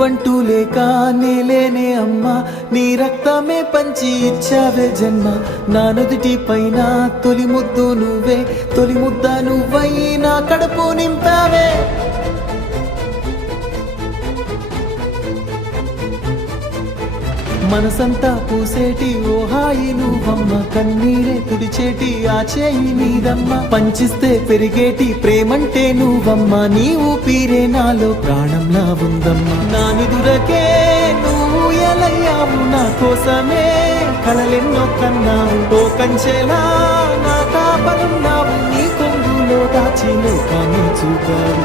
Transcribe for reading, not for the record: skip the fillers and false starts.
నువ్వంటూ లేక నేలేనే అమ్మా, నీ రక్తమే పంచి ఇచ్చావే జన్మ. నా నుదిటి పైన తొలి ముద్దు నువ్వే, తొలి ముద్ద నువ్వై నా కడుపు నింపావే. మనసంతా పూసేటి ఓ హాయి నువ్వమ్మ, కన్నీరే తుడిచేటి ఆ చేయి నీదమ్మ. పంచిస్తే పెరిగేటి ప్రేమంటే నువ్వమ్మ, నీ ఊపిరే నాలో ప్రాణంలా ఉందమ్మా. నా నిదురకే నువ్వు ఎలయ్యావు, నా కోసమే కలలెన్నో కన్నావు. ఓ కంచెలా నా కాపలున్నావు, నీ కొంగులో దాచి లోకాన్ని చూపావు.